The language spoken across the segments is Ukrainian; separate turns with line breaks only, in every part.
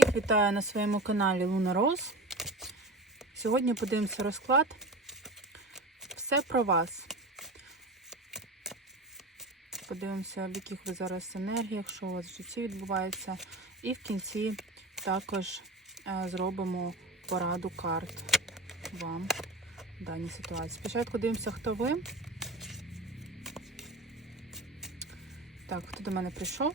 Всіх вітаю на своєму каналі Луна Роз. Сьогодні подивимося розклад. Все про вас. Подивимося, в яких ви зараз енергіях, що у вас в житті відбувається. І в кінці також е, зробимо пораду карт вам в даній ситуації. Спочатку дивимося, хто ви. Так, хто до мене прийшов?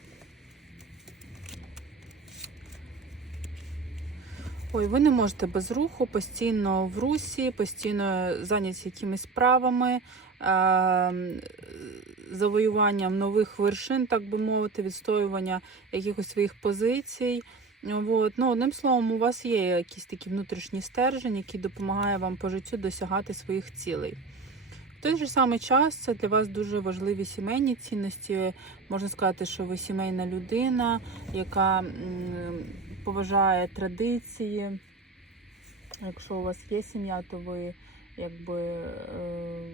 Ой, ви не можете без руху, постійно в русі, постійно зайняті якимись справами, е- завоюванням нових вершин, так би мовити, відстоювання якихось своїх позицій. От. Ну, одним словом, у вас є якийсь такий внутрішній стержень, який допомагає вам по життю досягати своїх цілей. В той же самий час це для вас дуже важливі сімейні цінності. Можна сказати, що ви сімейна людина, яка поважає традиції. Якщо у вас є сім'я, то ви якби е,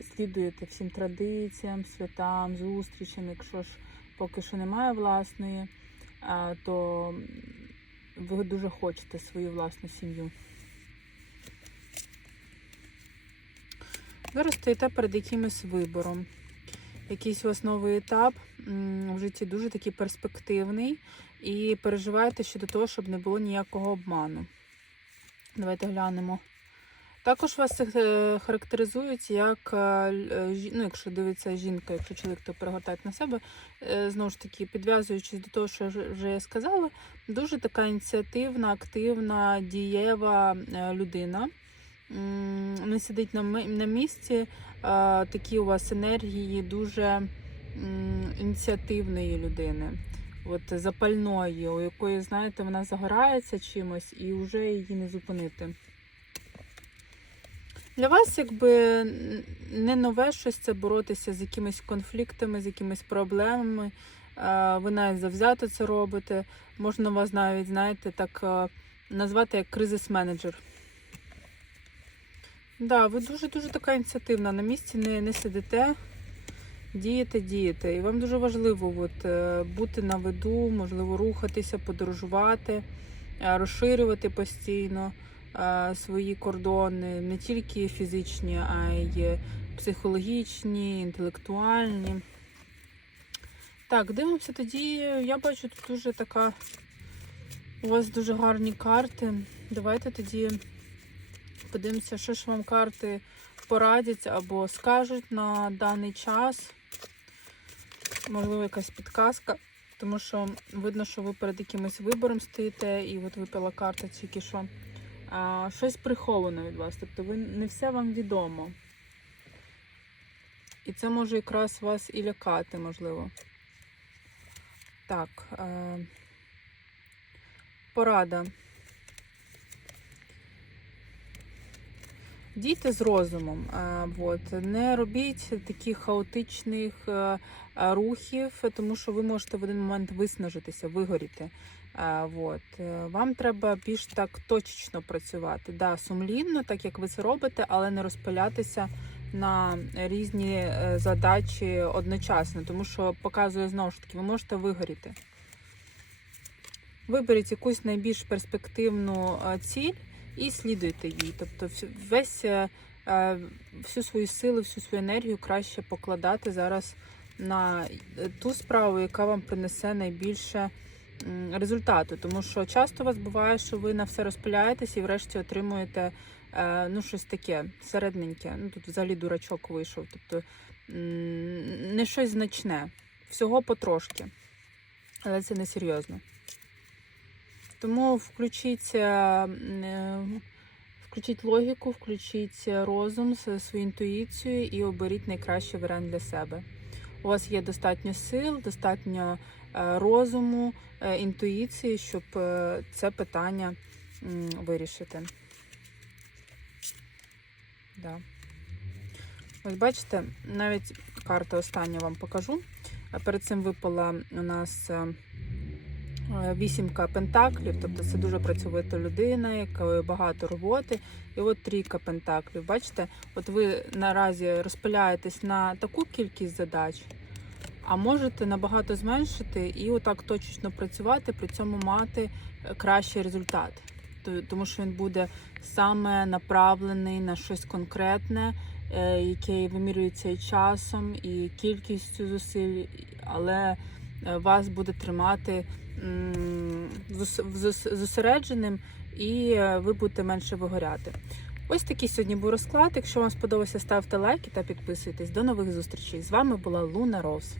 слідуєте всім традиціям, святам, зустрічам. Якщо ж поки що немає власної, е, то ви дуже хочете свою власну сім'ю. Зараз стоїте перед якимось вибором. Якийсь у вас новий етап в житті дуже такий перспективний, і переживаєте щодо того, щоб не було ніякого обману. Давайте глянемо. Також вас е, характеризують як, е, ну, якщо дивиться жінка, якщо чоловік, то перегортать на себе, е, знову ж таки, підв'язуючись до того, що вже я сказала, дуже така ініціативна, активна, дієва людина. Не сидить на на місці, такі у вас енергії дуже ініціативної людини, от запальної, у якої, знаєте, вона загорається чимось і вже її не зупинити. Для вас, якби не нове щось це боротися з якимись конфліктами, з якимись проблемами. Ви навіть завзято це робите. Можна вас навіть, знаєте, так назвати як кризис-менеджер. Да, ви дуже-дуже така ініціативна. На місці не, не сидите, дієте, дієте. І вам дуже важливо от, е, бути на виду, можливо, рухатися, подорожувати, е, розширювати постійно е, свої кордони, не тільки фізичні, а й психологічні, інтелектуальні. Так, дивимося тоді. Я бачу тут дуже така. У вас дуже гарні карти. Давайте тоді подивимося, що ж вам карти порадять або скажуть на даний час. Можливо, якась підказка, тому що видно, що ви перед якимось вибором стоїте, і от випала карта тільки що. А, щось приховано від вас, тобто ви не все вам відомо. І це може якраз вас і лякати, можливо. Так. Е, порада. Дійте з розумом. е, от. Не робіть таких хаотичних е, е, рухів, тому що ви можете в один момент виснажитися, вигоріти. От. Вам треба більш так точечно працювати. Да, сумлінно, так як ви це робите, але не розпилятися на різні задачі одночасно, тому що показує знову ж таки, ви можете вигоріти. Виберіть якусь найбільш перспективну ціль і слідуйте їй. Тобто весь е, е, всю свою силу, всю свою енергію краще покладати зараз на е, ту справу, яка вам принесе найбільше результату. Тому що часто у вас буває, що ви на все розпиляєтесь і врешті отримуєте ну, щось таке середненьке. Ну, тут взагалі дурачок вийшов. Тобто не щось значне, всього потрошки. Але це не серйозно. Тому включіть, е, е, включіть логіку, включіть розум, свою інтуїцію і оберіть найкращий варіант для себе. У вас є достатньо сил, достатньо е, розуму, інтуїції, щоб це питання вирішити. Да. Ось бачите, навіть карта остання вам покажу. Перед цим випала у нас вісімка пентаклів, тобто це дуже працьовита людина, яка багато роботи. І от трійка пентаклів. Бачите, от ви наразі розпиляєтесь на таку кількість задач, А можете набагато зменшити і отак точечно працювати, при цьому мати кращий результат. Тому що він буде саме направлений на щось конкретне, е, яке вимірюється і часом, і кількістю зусиль, але е, вас буде тримати зосередженим і е, ви будете менше вигоряти. Ось такий сьогодні був розклад. Якщо вам сподобався, ставте лайки та підписуйтесь. До нових зустрічей. З вами була Луна Роуз.